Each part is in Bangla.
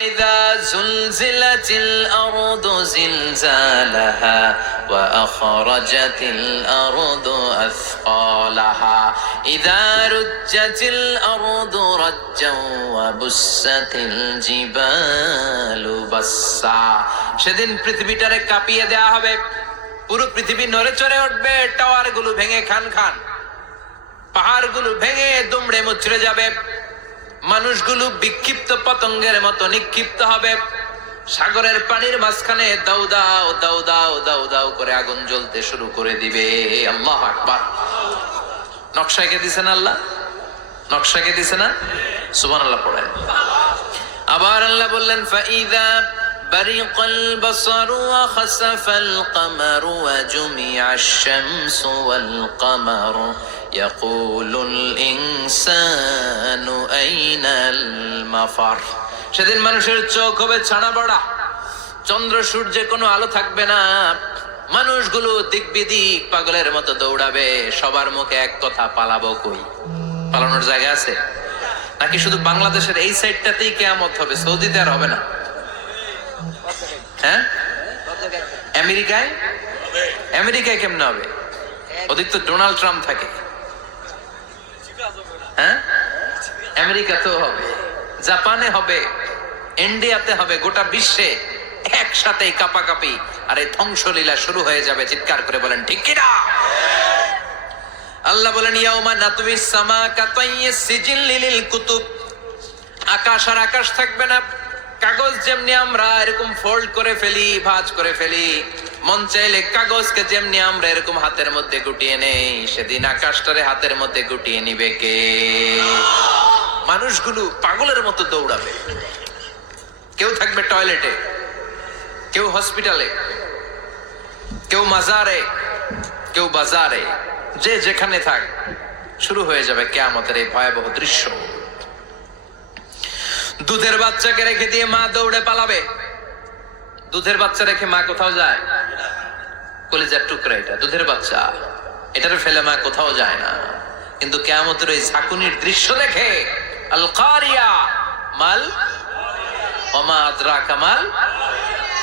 إذا زلزلت الأرض زلزالها وأخرجت الأرض أثقالها إذا رجت الأرض رجا وبست الجبال بسا সেদিন পৃথিবীটারে কাঁপিয়ে দেয়া হবে, পুরো পৃথিবী নড়ে চড়ে উঠবে, টাওয়ার গুলো ভেঙে খান খান, পাহাড় গুলো ভেঙে দুমড়ে মুচড়ে যাবে, মানুষগুলো বিক্ষিপ্ত পতঙ্গের মতো নিক্ষিপ্ত হবে, সাগরের পানির মাঝখানে দাউ দাউ দাউ দাউ দাউ দাউ করে আগুন জ্বলতে শুরু করে দিবে। আল্লাহু আকবার। নকশা কে দিছেন আল্লাহ? নকশা কে দিছে না? সুবহানাল্লাহ পড়েন। আবার আল্লাহ বললেন ফাইদা বারিকাল বাসারু ওয়া খাসাফাল কামারু ওয়া জুমিআশ শামসু ওয়াল কামারু ইয়াকুলুল ইনসানু আইনাল মাফার। সেদিন মানুষের চোখ হবে ছানা বড়া, চন্দ্র সূর্যে কোনো আলো থাকবে না, মানুষগুলো দিক বিদিক পাগলের মতো দৌড়াবে, সবার মুখে এক কথা, পালাবো কই? পালানোর জায়গা আছে নাকি শুধু বাংলাদেশের এই সাইডটাতেই কিয়ামত হবে? সৌদিতে আর হবে না? হ্যাঁ, আমেরিকায়? আমেরিকায় কেমনে হবে? ওদিক তো ডোনাল্ড ট্রাম্প থাকে। হ্যাঁ, আমেরিকাতেও হবে, জাপানে হবে, ইন্ডিয়াতে হবে, গোটা বিশ্বে একসাথে কাপাকাপি আর এই ধ্বংসলীলা শুরু হয়ে যাবে। চিৎকার করে বলেন ঠিক কিনা? আল্লাহ বলেন ইয়াউমা নাতউইস সামা কাতাইয়িস সিজিল লিল কুতুব। আকাশ আর আকাশ থাকবে না, কাগজ যেমনি আমরা এরকম ফোল্ড করে ফেলি, ভাঁজ করে ফেলি, মন চাইলে কাগজকে যেমনি আমরা এরকম হাতের মধ্যে গুটিয়ে নেই, সেদিন আকাশটারে হাতের মধ্যে গুটিয়ে নিবে কে? মানুষগুলো পাগলের মতো দৌড়াবে, কেউ থাকবে টয়লেটে, কেউ হসপিটালে, কেউ মাজারে, কেউ বাজারে, যে যেখানে থাক, শুরু হয়ে যাবে কিয়ামতের এই ভয়াবহ দৃশ্য। দুধের বাচ্চাকে রেখে দিয়ে মা দৌড়ে পালাবে। দুধের বাচ্চা রেখে মা কোথাও যায়? কলিজার টুকরা এটা, দুধের বাচ্চা, এটারে ফেলে মা কোথাও যায় না। কিন্তু কিয়ামতের ওই ঝাঁকুনির দৃশ্য দেখে আল কারিয়া মাল ওমা আদরাকা মাল,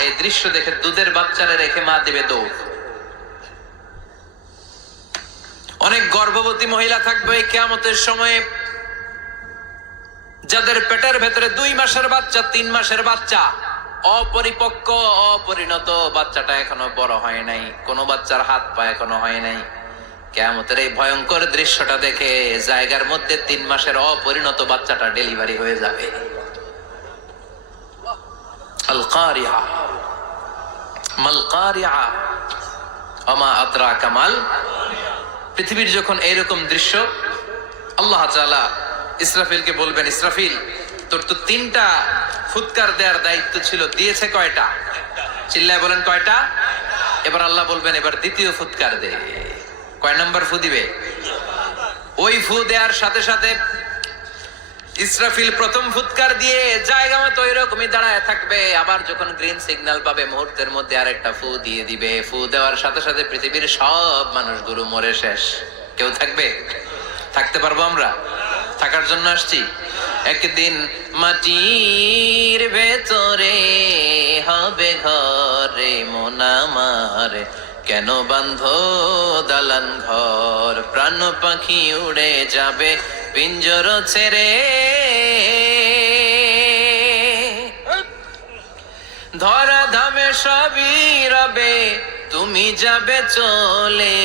এই দৃশ্য দেখে দুধের বাচ্চারে রেখে মা দিবে দৌড়। অনেক গর্ভবতী মহিলা থাকবে এই কিয়ামতের সময়ে, যাদের পেটের ভেতরে 2 মাসের বাচ্চা, 3 মাসের বাচ্চা, অপরিপক্ক অপরিণত, বাচ্চাটা এখনো বড় হয় নাই, কোন বাচ্চার হাত পা এখনো হয় নাই। কিয়ামতের এই ভয়ঙ্কর দৃশ্যটা দেখে জায়গার মধ্যে 3 মাসের অপরিণত বাচ্চাটা ডেলিভারি হয়ে যাবে। আল কারিয়া মাল কারিয়া ওমা আদরাকা মাল। পৃথিবীর যখন এইরকম দৃশ্য, আল্লাহ তাআলা ইসরাফিলকে বলবেন, ইসরাফিল তোর তো 3টা ফুৎকার দেওয়ার দায়িত্ব ছিল, দিয়েছে কয়টা? চিল্লায় বলেন কয়টা? এবার আল্লাহ বলবেন এবার দ্বিতীয় ফুৎকার দে। কয় নাম্বার ফু দিবে? ওই ফু দেওয়ার সাথে সাথে ইসরাফিল প্রথম ফুৎকার দিয়ে জায়গা মতো এরকমই দাঁড়ায় থাকবে, আবার যখন গ্রিন সিগন্যাল পাবে মুহূর্তের মধ্যে আরেকটা ফু দিয়ে দিবে। ফু দেওয়ার সাথে সাথে পৃথিবীর সব মানুষগুলো মরে শেষ, কেউ থাকবে? থাকতে পারবো আমরা? থাকার জন্য আসছি। একদিন মাটির ভেতরে হবে ঘরে মন আমার, কেন বাঁধো দালান ঘর, প্রাণ পাখি উড়ে যাবে পিঞ্জর ছেড়ে, ধরা ধামে সবই রবে তুমি যাবে চলে,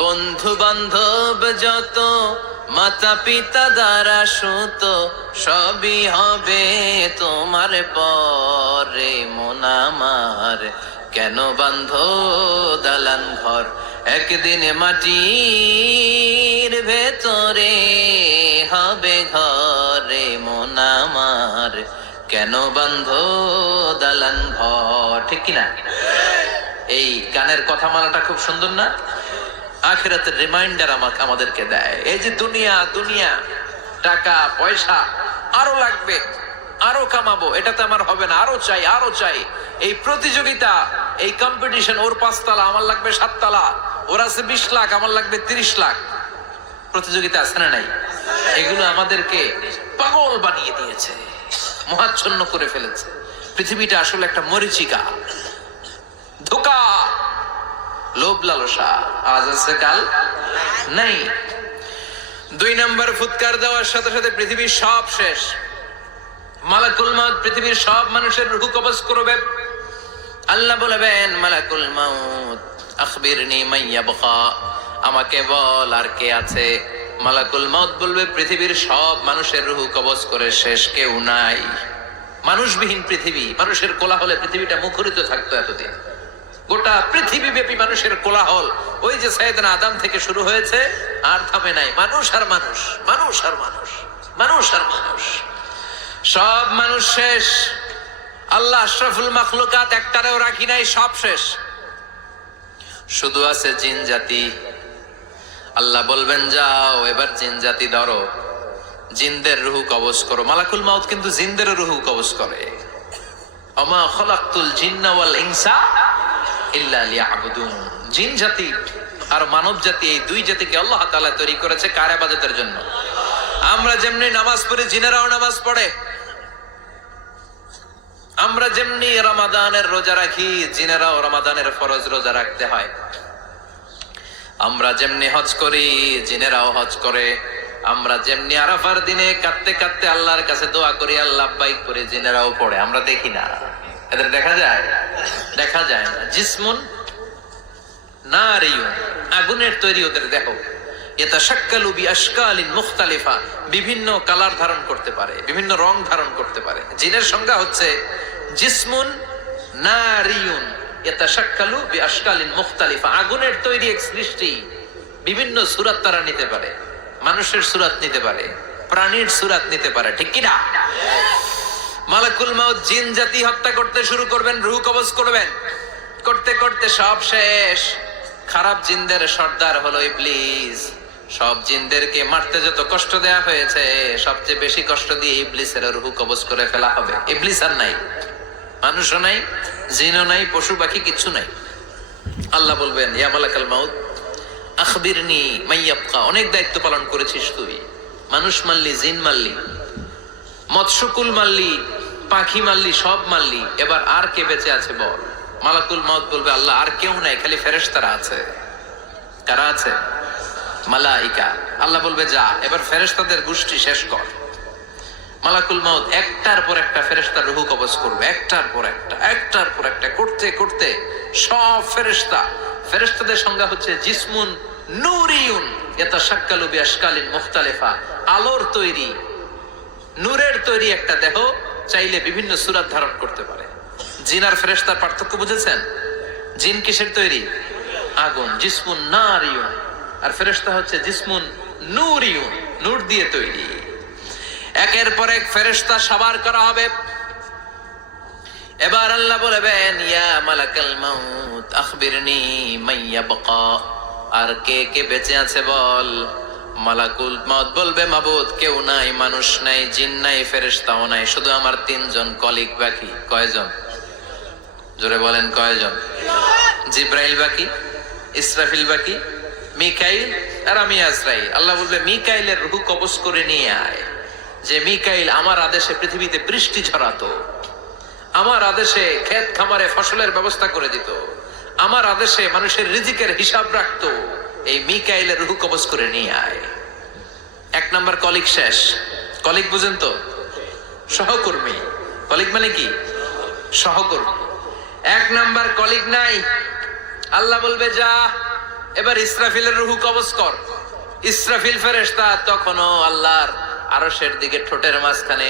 বন্ধু বান্ধব যত মাতা পিতা দ্বারা সুত সবই হবে তোমার পরে মন আমার, কেন বাঁধো দালান ঘর, একদিন মাটির ভেতরে হবে ঘরে মন আমার, কেন বাঁধো দালান ঘর। ঠিক কিনা? এই গানের কথামালাটা খুব সুন্দর না? আখিরাতের রিমাইন্ডার আমাদেরকে দেয়। এই যে দুনিয়া দুনিয়া, টাকা পয়সা আরো লাগবে, আরো কামাবো, এটাতে আমার হবে না, আরো চাই আরো চাই। এই প্রতিযোগিতা, এই কম্পিটিশন, ওর 5 তলা আমার লাগবে 7 তলা, ওর আছে 20 লাখ আমার লাগবে 30 লাখ, প্রতিযোগিতা আছে না নাই? এগুলো আমাদেরকে পাগল বানিয়ে দিয়েছে। মোহাচ্ছন্ন করে ফেলেছে। পৃথিবীটা আসলে একটা মরিচিকা, ধোঁকা, লোভ লালসা, আজ আছে কাল নাই। 2 নম্বর ফুৎকার দেওয়ার সাথে সাথে পৃথিবীর সব শেষ। মালাকুল মাউত পৃথিবীর সব মানুষের রূহ কবজ করবে। আল্লাহ বলবেন, মালাকুল মাউত আখবিরনি মান ইয়াবকা, আমাকে বল আর কে আছে। মালাকুল মাউত বলবে, পৃথিবীর সব মানুষের রূহ কবজ করে শেষ, কেউ নাই। মানুষবিহীন পৃথিবী, মানুষের কোলাহলে পৃথিবীটা মুখরিত থাকতো এতদিন। গোটা পৃথিবী ব্যাপী মানুষের কোলাহল, ওই যে সাইয়েদনা আদম থেকে শুরু হয়েছে, আর থামে নাই। মানুষ আর মানুষ, মানুষ আর মানুষ, মানুষ আর মানুষ, সব মানুষ শেষ। আল্লাহ আশরাফুল মাখলুকাত একটারেও রাখি নাই, সব শেষ। শুধু আছে জিন জাতি। আল্লাহ বলবেন, যাও এবার জিন জাতি ধরো, জিনদের রুহু কবজ করো। মালাকুল মাউত কিন্তু জিনদের রুহু কবজ করে। ওমা খলাকতুল জিন্না ওয়াল ইনসা ইল্লা লিয়াবুদুন। জিন জাতি আর মানব জাতি, এই 2 জাতিকে আল্লাহ তাআলা তৈরি করেছে কার ইবাদতের জন্য। আমরা যেমনি নামাজ পড়ি, জিনেরাও নামাজ পড়ে। আমরা যেমনি রমাদানের রোজা রাখি, জিনেরাও রমাদানের ফরজ রোজা রাখতে হয়। আমরা যেমনি হজ করি, জিনেরাও হজ করে। আমরা যেমনি আরাফার দিনে কাঁদতে কাঁদতে আল্লাহর কাছে দোয়া করি, আল্লাহ লাব্বাইক করে, জিনেরাও পড়ে। আমরা দেখি না, এদের দেখা যায়? দেখা যায় না। জিসমুন নারিয়ুন, আগুনের তৈরি ওদের দেহ। ইয়াতাশাক্কালু বিআশকালিন মুখতালিফা, বিভিন্ন কালার ধারণ করতে পারে, বিভিন্ন রং ধারণ করতে পারে। জিনের সংজ্ঞা হচ্ছে জিসমুন নারিয়ুন ইয়াতাশাক্কালু বিআশকালিন মুখতালিফা, আগুনের তৈরি এক সৃষ্টি। বিভিন্ন সূরত তারা নিতে পারে, মানুষের সূরত নিতে পারে, প্রাণীর সূরত নিতে পারে, ঠিক কি না? মালাকুল মাউত জিন জাতি হত্যা করতে শুরু করবেন, রূহ কবজ করবেন। করতে করতে সব শেষ। খারাপ জিনদের সর্দার হলো ইবলিস। সব জিনদেরকে মারতে যত কষ্ট দেয়া হয়েছে, সবচেয়ে বেশি কষ্ট দিয়ে ইবলিসের রূহ কবজ করে ফেলা হবে। ইবলিস আর নাই, মানুষও নাই, জিনও নাই, পশু পাখি কিচ্ছু নাই। আল্লাহ বলবেন, ইয়া মালাকাল মাউত আখবিরনি মান ইয়াবকা, অনেক দায়িত্ব পালন করেছিস তুই। মানুষ মারলি, জিন মারলি, মৎস্যকুল মারলি, পাখি মারলি, সব মারলি, এবার আর কে বেঁচে আছে বল। মালাকুল মাউত বলবে, আল্লাহ আর কেউ নাই, খালি ফেরেশতারা আছে। কারা আছে? মালাইকা। আল্লাহ বলবে, যা এবার ফেরেশতাদের গোষ্ঠী শেষ কর। মালাকুল মাউত একটার পর একটা ফেরেশতার রূহ কবজ করবে, একটার পর একটা, একটার পর একটা, করতে করতে সব ফেরেশতা। ফেরেশতাদের সংজ্ঞা হচ্ছে জিসমুন নূরিয়ুন ইয়াতাশাক্কালু বিআশকালিন মুখতালিফা, আলোর তৈরি, নূরের তৈরি একটা দেহ, চাইলে বিভিন্ন সূরত ধারণ করতে পারে। জিন আর ফেরেশতার পার্থক্য বুঝেছেন? জিন কিসের তৈরি? আগুন, জিসমুন নারিয়ুন। আর ফেরেশতা হচ্ছে জিসমুন নূরিয়ুন, নূর দিয়ে তৈরি। একের পর এক ফেরেশতা সাবার করা হবে। এবার আল্লাহ বলবেন, ইয়া মালাকাল মাউত আখবিরনি মান ইয়াবকা, আর কে কে বেঁচে আছে বল। মালাকুল মাউত বলবে, মাবুদ কেউ নাই, মানুষ নাই, জিন নাই, ফেরেশতাও নাই, শুধু আমার 3 জন কলিগ বাকি। কয়জন? জোরে বলেন, কয়জন? জিব্রাইল বাকি, ইসরাফিল বাকি, মিকাইল আর আমি আজরাইল। আল্লাহ বলবে, মিকাইলের রূহ কবজ করে নিয়ে আয়। যে মিকাইল আমার আদেশে পৃথিবীতে বৃষ্টি ঝরাতো, আমার আদেশে ক্ষেত খামারে ফসলের ব্যবস্থা করে দিত, আমার আদেশে মানুষের রিজিকের হিসাব রাখতো, এই মিকাইলের রূহ কবজ করে নিয়ে আয়। 1 নম্বর কলিগ শেষ। কলিগ বুঝেন তো? সহকর্মী। কলিগ মানে কি? সহকর্মী। 1 নম্বর কলিগ নাই। আল্লাহ বলবে, যা এবার ইসরাফিলের রূহ কবজ কর। ইসরাফিল ফেরেশতা তখনও আল্লাহর আরশের দিকে ঠোঁটের মাঝখানে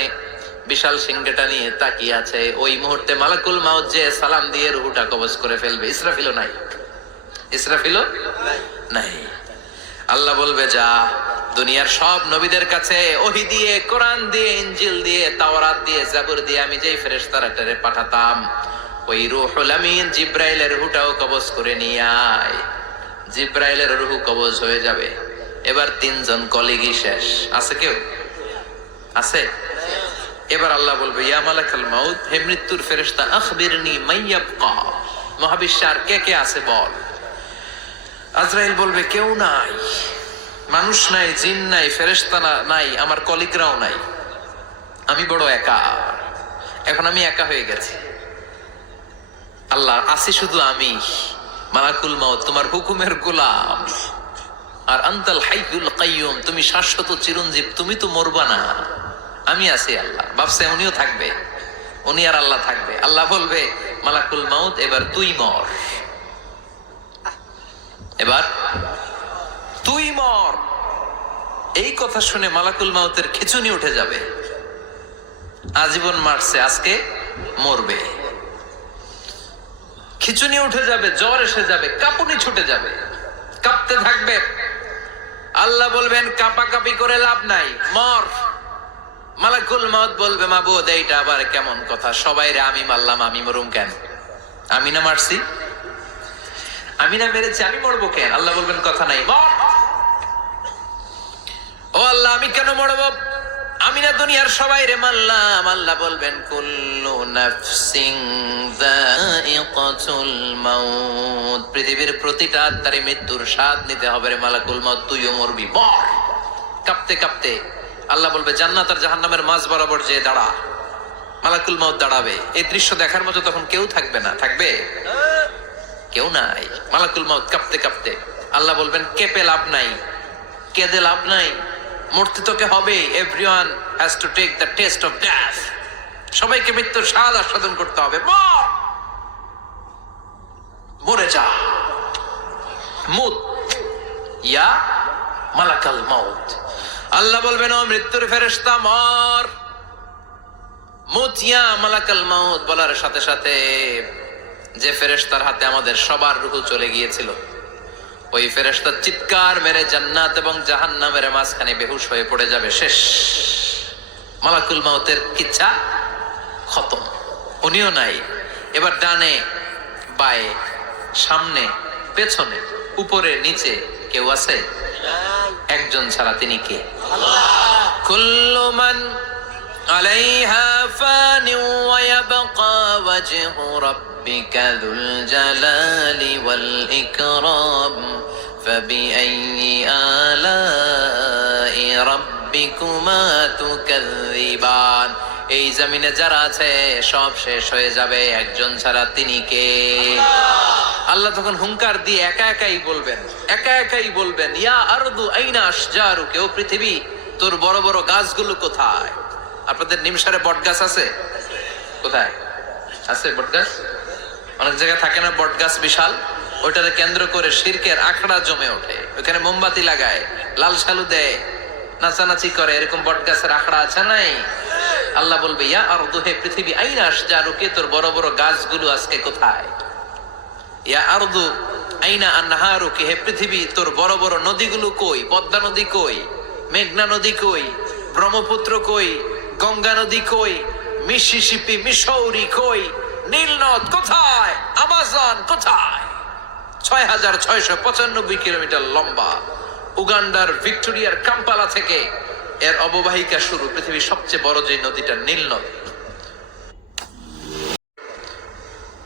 বিশাল সিংহটা নিয়ে তাকিয়ে আছে। ওই মুহূর্তে মালাকুল মাউত যে সালাম দিয়ে রূহটা কবজ করে ফেলবে। ইসরাফিলও নাই, ইসরাফিলও নাই। আল্লাহ বলবে, যা দুনিয়ার সব নবীদের কাছে ওহী দিয়ে, কোরআন দিয়ে, ইনজিল দিয়ে, তাওরাত দিয়ে, জাবুর দিয়ে আমি যেই ফেরেশতারে পাঠাতাম, ওই রূহুল আমিন জিব্রাইলের রূহটাও কবজ করে নিয়ে আয়। জিব্রাইলের রূহ কবজ হয়ে যাবে। এবার 3 জন কলিগই শেষ। আছে কেউ? আছে? এবার আল্লাহ বলবে, ইয়া মালাকাল মাউত, হে মৃত্যুর ফেরেশতা, আখবিরনি মান ইয়াবকা, মহাবিশ্বে আর কে কে আছে বল। আজরাইল বলবে, কেউ নাই, মানুষ নাই, জিন নাই, ফেরেশতা নাই, আমার কলিগরাও নাই, আমি বড় একা। এখন আমি একা হয়ে গেছি, আল্লাহ আছি শুধু আমি, মালাকুল মাউত তোমার হুকুমের গোলাম, আর আনতাল হাইয়ুল কাইয়ুম তুমি শাশ্বত চিরঞ্জীব, তুমি তো মরবা না, আমি আছি। আল্লাহ ভাবছে উনিও থাকবে, উনি আর আল্লাহ থাকবে। আল্লাহ বলবে মালাকুল মাউত এবার তুই মর, এবার তুই মর। এই কথা শুনে মালাকুল মাউতের খিচুনি উঠে যাবে, আজীবন মারছে আজকে মরবে, খিচুনি উঠে যাবে, জ্বর এসে যাবে, কাঁপুনি ছুটে যাবে, কাঁপতে থাকবে। আল্লাহ বলবেন কাঁপাকাঁপি করে লাভ নাই, মর। মালাকুল মাউত বলবে মাবুদ এইটা আবার কেমন কথা, সবাই রে আমি মারলাম, আমি মরুম কেন? আমি না মারছি, আমি না মেরেছি, আমি মরবো কেন? আল্লাহ বলবেন কথা নাই, মর। ও আল্লাহ আমি কেন মরবো? আমি না দুনিয়ার সবাই রে মারলাম। আল্লাহ বলবেন কুল্লু নাফসিন যায়িকাতুল মাউত, পৃথিবীর প্রতিটা আত্মারই মৃত্যুর স্বাদ নিতে হবে রে মালাকুল মাউত, তুইও মরবি, মর। কাঁপতে কাঁপতে আল্লাহ বলবে জান্নাত আর জাহান্নামের মাঝ বরাবর যে দাঁড়া। মালাকুল মাউত দাঁড়াবে, এই দৃশ্য দেখার মতো তখন কেউ থাকবে না, থাকবে কেউ নাই। মালাকুল মাউত কাঁপতে কাঁপতে আল্লাহ বলবেন কেঁপে লাভ নাই, কেঁদে লাভ নাই, মরতে তোকে হবে। Everyone has to take the test of death, সবাইকে মৃত্যুর স্বাদ আস্বাদন করতে হবে, মর, মরে যা। মুত ইয়া মালাকাল মাউত। আল্লাহ বলবেন ও মৃত্যুর ফেরেশতা মর, মুত ইয়া মালাকাল মাউত। বলার সাথে সাথে যে ফেরেশতার হাতে আমাদের সবার রূহ চলে গিয়েছিল, ওই ফেরেশতা চিৎকার মেরে জান্নাত এবং জাহান্নামের মাঝখানে বেহুশ হয়ে পড়ে যাবে, শেষ। মালাকুল মাউতের ইচ্ছা খতম, উনিও নাই। এবার ডানে বায়ে সামনে পেছনে উপরে নিচে কেউ আছে? একজন ছাড়া, তিনি কে? কুল্লু মান আলাইহা ফানি ওয়া ইয়াবকা ওয়াজহু রাব্বিকা যুল জালালি ওয়াল ইকরাম ফাবিআইয়ি আলাই রাব্বিকুমা তুকাযযিবান। এই জমিনে যারা আছে সব শেষ হয়ে যাবে, একজন ছাড়া, তিনি কে? আল্লাহ তখন হুঙ্কার দিয়ে একা একাই বলবেন, একা একাই বলবেন ইয়া আরদু আইনা আশজারুকা, ও পৃথিবী তোর বড় বড় গাছগুলো কোথায়? আপনাদের নিমসারে বট গাছ আছে? কোথায় আছে বট গাছ? অনেক জায়গায় থাকে না বট গাছ বিশাল, ওইটারে কেন্দ্র করে শিরকের আখড়া জমে ওঠে, ওখানে মোমবাতি লাগায়, লাল শালু দেয়, নাচানাচি করে, এরকম বট গাছের আখড়া আছে নাই? আল্লাহ বলবে ইয়া আরদু, হে পৃথিবী, আইনা আশজারুকা, তোর বড় বড় গাছগুলো আজকে কোথায়? ইয়া আরদু আইনা আনহারুকা, হে পৃথিবী তোর বড় বড় নদীগুলো কই? পদ্মা নদী কই? মেঘনা নদী কই? ব্রহ্মপুত্র কই? গঙ্গা নদী কই? মিসিসিপি মিসৌরি কই? নীল নদ কোথায়? আমাজন কোথায়? ৬,৬৯৫ কিলোমিটার লম্বা, উগান্ডার ভিক্টোরিয়ার কাম্পালা থেকে এর অববাহিকা শুরু। পৃথিবীর সবচেয়ে বড় যে নদীটা নীল নদ,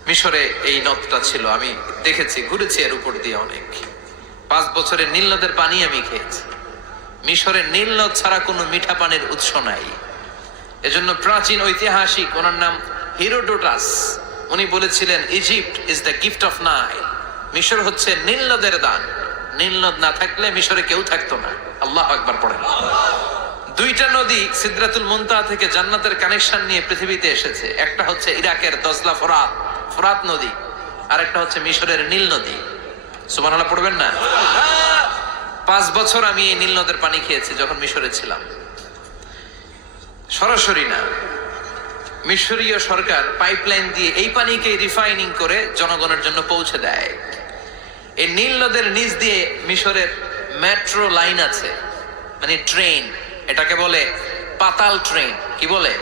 মিশরে এই নদটা ছিল, আমি দেখেছি, ঘুরেছি এর উপর দিয়ে অনেক। 5 বছরের নীল নদের পানি আমি খেয়েছি। মিশরের নীল নদ ছাড়া কোনো মিঠা পানির উৎস নাই। এজন্য প্রাচীন ঐতিহাসিক, ওনার নাম হিরোডোটাস, উনি বলেছিলেন Egypt is the gift of Nile, মিশর হচ্ছে নীল নদের দান। নীল নদ না থাকলে মিশরে কেউ থাকতো না। আল্লাহু আকবার পড়েন। 2টা নদী সিদরাতুল মুনতাহা থেকে জান্নাতের কানেকশন নিয়ে পৃথিবীতে এসেছে। একটা হচ্ছে ইরাকের দজলা ফোরাত, ফোরাত নদী, আর একটা হচ্ছে মিশরের নীল নদী। সুবহানাল্লাহ পড়বেন না? 5 বছর আমি এই নীল নদের পানি খেয়েছি যখন মিশরে ছিলাম। সরাসরি না, মিশরীয় সরকার পাইপলাইন দিয়ে এই পানিকে রিফাইনিং করে জনগণের জন্য পৌঁছে দেয়। এই নীল নদের নিচ দিয়ে মিশরের মেট্রো লাইন আছে, মানে ট্রেন, এটাকে বলে পাতাল ট্রেন। কি বলে?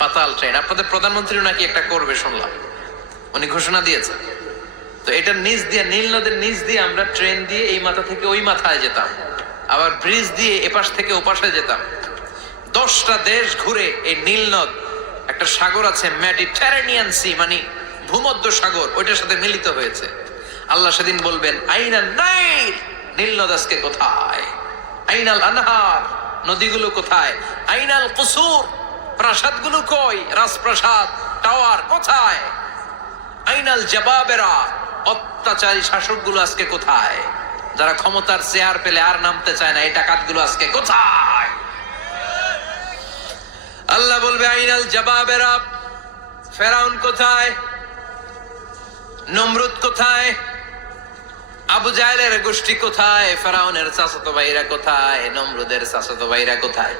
পাতাল ট্রেন। আপনাদের প্রধানমন্ত্রী নাকি একটা করবে শুনলাম, উনি ঘোষণা দিয়েছেন। তো এটার নিচ দিয়ে, নীল নদের নিচ দিয়ে আমরা ট্রেন দিয়ে এই মাথা থেকে ওই মাথায় যেতাম, আবার ব্রিজ দিয়ে এপাশ থেকে ওপাশে যেতাম। 10টা দেশ ঘুরে এই নীল নদ, একটা সাগর আছে মেডিটেরেনিয়ান সি, মানে ভূমধ্য সাগর, ওইটার সাথে মিলিত হয়েছে। আল্লাহ সেদিন বলবেন আইনা নাইল, নীল নদ আজকে কোথায়? আইনাল আনহার, নদীগুলো কোথায়? আইনাল কুসুর, প্রাসাদগুলো কই? রাজপ্রাসাদ, টাওয়ার কোথায়? আইনাল জাবাবেরা, অত্যাচারী শাসকগুলো আজকে কোথায়? যারা ক্ষমতার চেয়ার পেলে আর নামতে চায় না, এই ডাকাতগুলো আজকে কোথায়? আল্লাহ বলবে আইনাল জাবাবেরা, ফেরাউন কোথায়? নমরুদ কোথায়? আবু জাহেলের গোষ্ঠী কোথায়? ফেরাউনের চাচাতো ভাইরা কোথায়? নমরুদের চাচাতো ভাইরা কোথায়?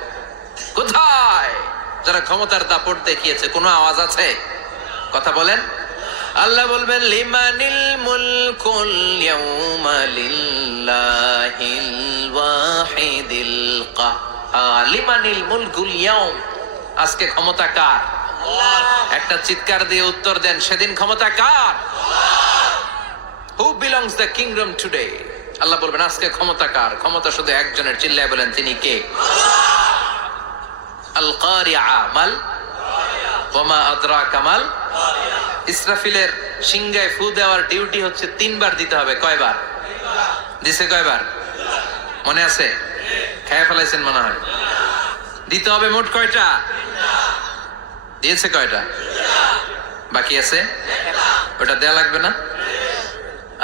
কোথায়? যারা ক্ষমতার দাপট দেখিয়েছে, কোনো আওয়াজ আছে? কথা বলেন। আল্লাহ বলবেন লিমানিল মুলকুল ইয়াউমা লিল্লাহিল ওয়াহিদিল কাহ্হার। লিমানিল মুলকুল ইয়াউম, আজকে ক্ষমতা কার? একটা চিৎকার দিয়ে উত্তর দেন, সেদিন ক্ষমতা কার? Who belongs the kingdom today? আল্লাহ বলবেন আজকে ক্ষমতা কার? ক্ষমতা শুধু একজনের, চিল্লায় বলেন তিনি কে? আল কারিআ মাল ওয়া মা আদরাকা মাল। ইসরাফিলের সিংহায় ফু দেওয়ার ডিউটি হচ্ছে 3 বার দিতে হবে। কয়বার দিছে? কয়বার মনে আছে? খেয়ে ফেলাইছেন মনে হয়। দিতে হবে মোট কয়টা? দিয়েছে কয়টা? বাকি আছে? ওটা দেয়া লাগবে না?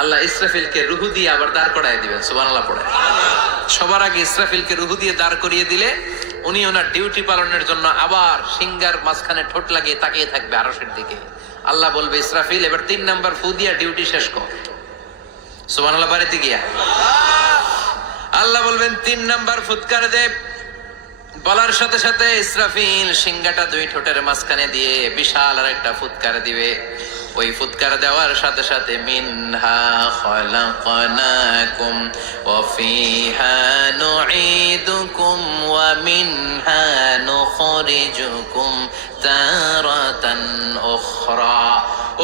আল্লাহ ইসরাফিলকে রুহু দিয়ে আবার দাঁড় করায় দিবেন। সুবহানাল্লাহ পড়ে। সবার আগে ইসরাফিলকে রুহু দিয়ে দাঁড় করিয়ে দিলে উনি ওনার ডিউটি পালনের জন্য আবার সিংহার মাঝখানে ঠোঁট লাগিয়ে তাকিয়ে থাকবে আরশের দিকে। আল্লাহ বলবে ইসরাফিল এবার 3 নাম্বার ফু দিয়া ডিউটি শেষ কর। সুবহানাল্লাহ বাড়িতে গিয়া আল্লাহ বলবেন 3 নাম্বার ফুৎকার দে। বলার সাথে সাথে ইসরাফিল সিংহাটা 2 ঠোঁটের মাঝখানে দিয়ে বিশাল আর একটা ফুৎকার দিবে। ওই ফুৎকার দেওয়ার সাথে সাথে মিনহা খলাকনাকুম ওয়া ফিহা নুঈদুকুম ওয়া মিনহা নুখরিজুকুম তারাতান উখরা।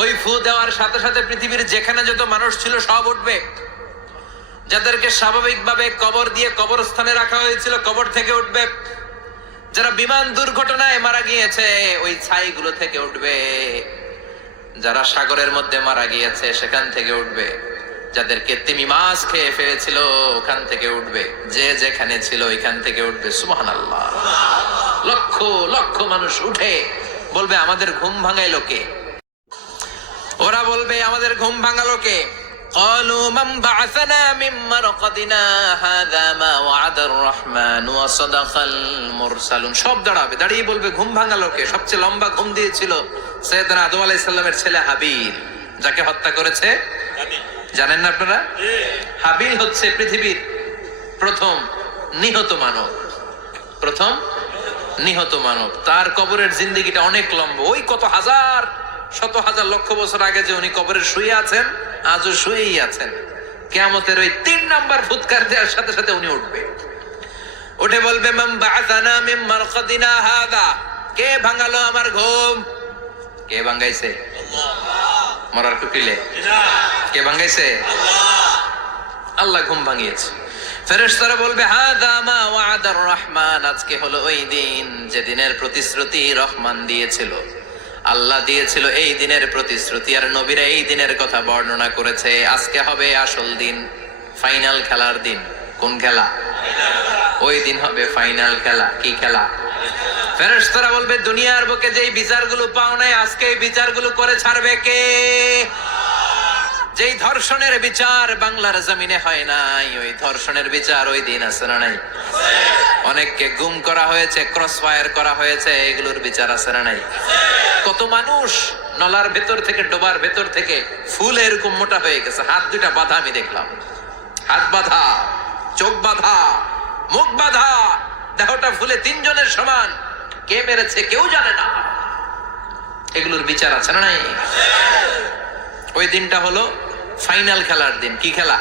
ওই ফু দেওয়ার সাথে সাথে পৃথিবীর যেখানে যত মানুষ ছিল সব উঠবে। যাদেরকে স্বাভাবিকভাবে কবর দিয়ে কবরস্থানে রাখা হয়েছিল কবর থেকে উঠবে। যারা বিমান দুর্ঘটনায় মারা গিয়েছে ওই ছাইগুলো থেকে উঠবে। যারা সাগরের মধ্যে মারা গিয়েছে সেখান থেকে উঠবে। যাদেরকে তিমি মাছ খেয়ে ফেলেছিল ওখান থেকে উঠবে। যে যেখানে ছিল ওইখান থেকে উঠবে। সুবহানাল্লাহ। লক্ষ লক্ষ মানুষ উঠে বলবে আমাদের ঘুম ভাঙাইলো কে? ওরা বলবে আমাদের ঘুম ভাঙালো কে? قالوا من بعثنا من مرقدنا هذا ما وعد الرحمن وصدق المرسلون। সব দাঁড়াবে, দাঁড়িয়ে বলবে ঘুম ভাঙালো কে? সবচেয়ে লম্বা ঘুম দিয়েছিল সৈয়দনা আদম আলাইহিস সালামের ছেলে হাবিল, যাকে হত্যা করেছে জানেন না আপনারা? হাবিল হচ্ছে পৃথিবীর প্রথম নিহত মানব। প্রথম নিহত মানব। তার কবরের জিন্দেগিটা অনেক লম্বা। ওই কত হাজার শত হাজার লক্ষ বছর আগে যে উনি কবরে শুয়ে আছেন, আজও শুয়েই আছেন। কিয়ামতের ওই 3 নাম্বার ফুৎকার দেওয়ার সাথে সাথে উনি উঠবে। উঠে বলবে মান বা'আসানা মিন মারকাদিনা হাযা। কে ভাঙালো আমার ঘুম? কে ভাঙাইছে? আল্লাহ। মরার কুটিলে কে ভাঙাইছে? আল্লাহ। আল্লাহ ঘুম ভাঙিয়েছে। ফেরেশতারা বলবে হাযা মা ওয়া'দার রহমান। আজকে হলো ওই দিন যে দিনের প্রতিশ্রুতি রহমান দিয়েছিল। আল্লাহ দিয়েছিল এই দিনের প্রতিশ্রুতি, আর নবীরা এই দিনের কথা বর্ণনা করেছে। আজকে হবে আসল দিন, ফাইনাল খেলার দিন। কোন খেলা? ওই দিন হবে ফাইনাল খেলা। কি খেলা? ফেরেশতারা বলবে দুনিয়ার বুকে যেই বিচারগুলো পাও নাই আজকে এই বিচারগুলো করে ছাড়বে কে? যেই ধর্ষণের বিচার বাংলার জমিনে হয় নাই, ওই ধর্ষণের বিচার ওই দিন আছে না নাই? অনেককে গুম করা হয়েছে, ক্রস ফায়ার করা হয়েছে, এগুলোর বিচার আছে না নাই? কত মানুষ নলার ভেতর থেকে, ডোবার ভেতর থেকে ফুল এরকম মোটা হয়ে গেছে। হাত 2টা বাঁধা আমি দেখলাম। হাত বাঁধা, চোখ বাঁধা, মুখ বাঁধা, দেহটা ফুলে 3 জনের সমান। কে মেরেছে কেউ জানে না। এগুলোর বিচার আছে না নাই? ওই দিনটা হলো ফাইনাল খেলার দিন। কি খেলা?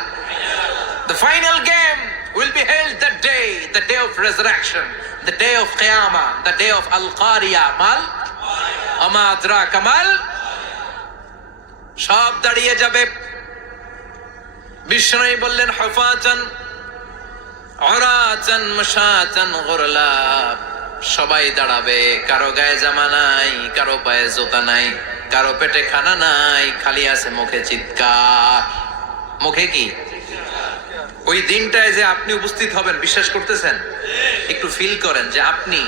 The final game will be held that day, the day of resurrection, the day of Qiyamah, the day of Al-Qari'ah. Mal আমা আদরাকা মাল। সব দাঁড়িয়ে যাবে। বিষ্ণু বললেন হুফাতান উরাতান মাশাতান গুরলা। সবাই দাঁড়াবে। কারো গায়ে জামা নাই, কারো পায়ে জুতা নাই, কারো পেটে খানা নাই, খালি আছে মুখে চিৎকার। মুখে কি? ওই দিনটায় যে আপনি উপস্থিত হবেন, বিশ্বাস করতেছেন? একটু ফিল করেন যে আপনি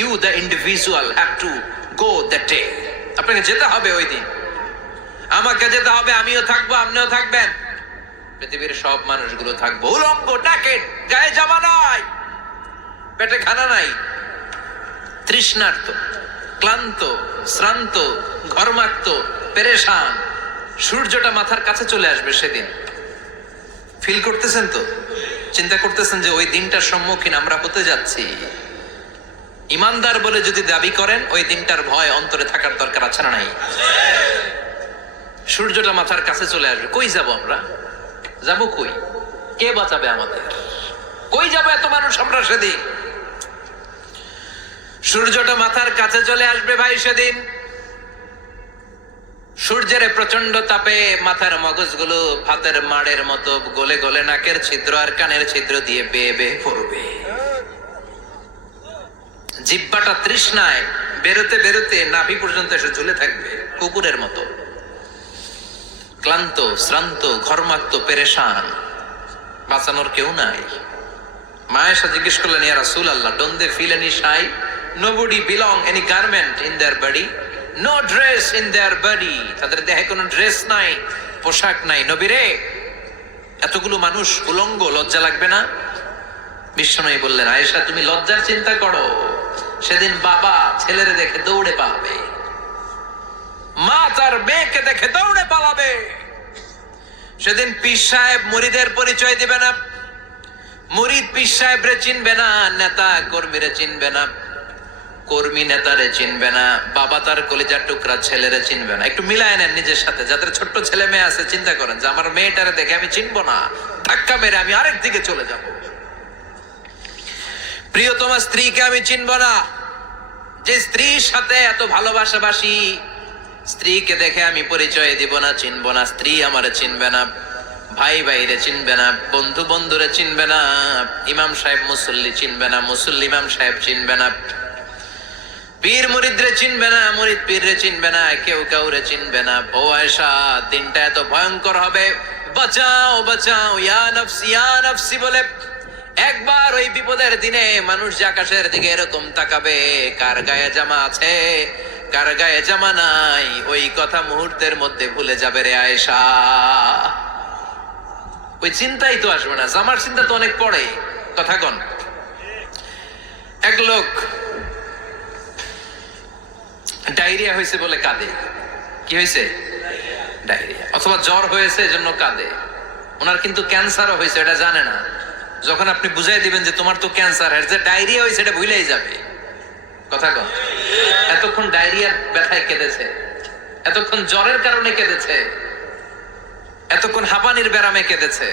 you the individual have to go that day. আপনাকে যেতে হবে ওই দিন, আমাকে যেতে হবে, আমিও থাকবো, আপনিও থাকবেন, পৃথিবীর সব মানুষগুলো থাকবো উলঙ্গ, নাকেট, গায়ে জামা নাই, পেটে খানা নাই, তৃষ্ণার্ত, ক্লান্ত, শ্রান্ত, ঘর্মাক্ত, পেরেশান। সূর্যটা মাথার কাছে চলে আসবে সেদিন। ফিল করতেছেন তো? চিন্তা করতেছেন যে ওই দিনটার সম্মুখীন আমরা হতে যাচ্ছি। ইমানদার বলে যদি দাবি করেন, ওই দিনটার ভয় অন্তরে থাকার দরকার আছে না নাই? সূর্যটা মাথার কাছে চলে আসবে, কই যাব আমরা? যাব কই? কে বাঁচাবে আমাদের? কই যাব এত মানুষ আমরা সেদিন? সূর্যটা মাথার কাছে চলে আসবে ভাই সেদিন। সূর্যের প্রচন্ড তাপে মাথার মগজগুলো ভাতের মাড়ের মতো গলে গলে নাকের ছিদ্র আর কানের ছিদ্র দিয়ে বেয়ে বেয়ে পড়বে। জিহ্বাটা তৃষ্ণায় বেরোতে বেরোতে নাভি পর্যন্ত এসে ঝুলে থাকবে কুকুরের মতো। ক্লান্ত, শ্রান্ত, ঘর্মাক্ত, পেরেশান, বাঁচানোর কেউ নাই। মায়েশা জিজ্ঞেস করলেন, ইয়া রাসূলুল্লাহ, don't they feel any shy? Nobody belong any garment in their body, no dress in their body. তাদের দেহে কোনো ড্রেস নাই, পোশাক নাই। নবীরে, এতগুলো মানুষ উলঙ্গ, লজ্জা লাগবে না? বিশ্বনবী বললেন, আয়েশা তুমি লজ্জার চিন্তা করো, সেদিন বাবা ছেলেরে দেখে দৌড়ে পালাবে, মা তার মেয়েকে দেখে দৌড়ে পালাবে। সেদিন পীর সাহেব মুরিদের পরিচয় দিবে না, মুরিদ পীর সাহেবরে চিনবে না, নেতা কর্মীরে চিনবে না, কর্মী নেতারে চিনবে না, বাবা তার কলিজার টুকরা ছেলেরে চিনবে না। একটু মিলায় নেন নিজের সাথে। যাদের ছোট্ট ছেলে মেয়ে আছে, চিন্তা করেন যে আমার মেয়েটারে দেখে আমি চিনবো না, ধাক্কা মেরে আমি আরেক দিকে চলে যাব। প্রিয়তমা স্ত্রীকে আমি চিনবো না, যে স্ত্রীর সাথে এত ভালোবাসাবাসি, স্ত্রীকে দেখে আমি পরিচয় দিব না, চিনবো না। স্ত্রী আমারে চিনবে না, ভাই ভাইরে চিনবে না, বন্ধু বন্ধুরে চিনবে না, ইমাম সাহেব মুসল্লি চিনবে না, মুসল্লি ইমাম সাহেব চিনবে না, পীর মুরিদরে চিনবে না, মুরিদ পীররে চিনবে না, কেউ কাউরে চিনবে না। ও আয়েশা, দিনটা এত ভয়ঙ্কর হবে, বাঁচাও বাঁচাও, ইয়া নফসি ইয়া নফসি বলে একবার ওই বিপদের দিনে মানুষ যে আকাশের দিকে এরকম তাকাবে, কার গায়ে জামা আছে কার গায়ে জামা নাই, ওই কথা মুহূর্তের মধ্যে ভুলে যাবে রে আয়েশা। ওই চিন্তাই তো আসবে না, জামার চিন্তা তো অনেক পরে। কথা কন। এক লোক ডায়রিয়া হয়েছে বলে কাঁদে। কি হয়েছে? ডায়রিয়া। অথবা জ্বর হয়েছে এজন্য কাঁদে। ওনার কিন্তু ক্যান্সারও হয়েছে, এটা জানে না। যখন আপনি বুঝাই দিবেন যে তোমার তো ক্যান্সার, এর যে ডায়রিয়া হয়েছে এটা ভুলেই যাবে। কথা কন। এতক্ষণ ডায়রিয়ার ব্যথায় কেঁদেছে, এতক্ষণ জ্বরের কারণে কেঁদেছে, এতক্ষণ হাঁপানির ব্যারামে কেঁদেছে,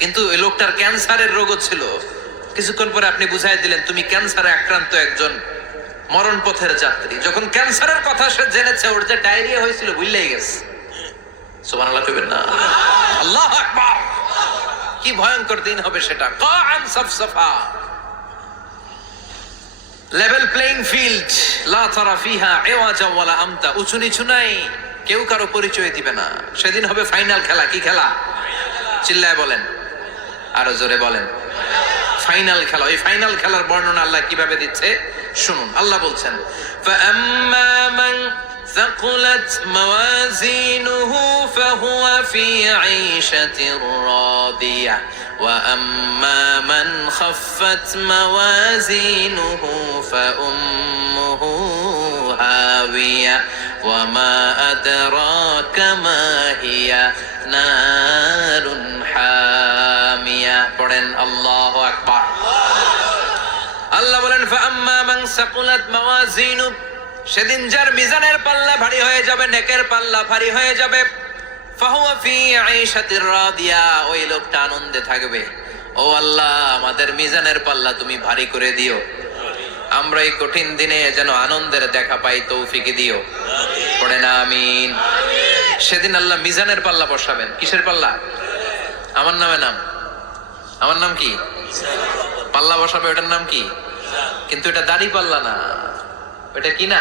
কিন্তু ওই লোকটার ক্যান্সারের রোগও ছিল। কিছুক্ষণ পরে আপনি বুঝাই দিলেন তুমি ক্যান্সারে আক্রান্ত একজন মরণ পথের যাত্রী। যখন ক্যান্সারের কথা সে জেনেছে, ওর যে ডায়রিয়া হয়েছিল ভুলেই গেছে। সুবহানাল্লাহ কইবেন না? আল্লাহু আকবার। কি ভয়ঙ্কর দিন হবে সেটা। কাআন সাফসাফা, লেভেল প্লেইং ফিল্ড, লা তারা ফিহা ইওয়াজা ওয়ালা আমতা। উঁচু নিচু নাই, কেউ কারো পরিচয় দিবে না। সেদিন হবে ফাইনাল খেলা। কি খেলা? চিল্লায় বলেন, আরো জোরে বলেন। ফাইনাল খেলা। ওই ফাইনাল খেলার বর্ণনা আল্লাহ কিভাবে দিচ্ছে শুনুন। আল্লাহ বলছেন, ফাআম্মা মান ثقلت موازينه فهو في عيشة راضية وأما من خفت موازينه فأمه هاوية وما أدراك ما هي نار حامية. পড়েন আল্লাহু আকবার। আল্লাহ বলেন, ফাআম্মা মান সাকুলাত মাওয়াজিনু, সেদিন যার মিজানের পাল্লা ভারী হয়ে যাবে, নেকের পাল্লা ভারী হয়ে যাবে, ফাহুয়া ফি আইশাতির রাদিয়া, ওই লোকটা আনন্দে থাকবে। ও আল্লাহ, আমাদের মিজানের পাল্লা তুমি ভারী করে দিও, আমরা এই কঠিন দিনে যেন আনন্দের দেখা পাই, তৌফিক দিও। পড়ে না আমিন। সেদিন আল্লাহ মিজানের পাল্লা বসাবেন। কিসের পাল্লা? আমার নামে নাম। আমার নাম কি? পাল্লা বসাবে, ওটার নাম কি? কিন্তু এটা দাড়ি পাল্লা না, ওটা কি না,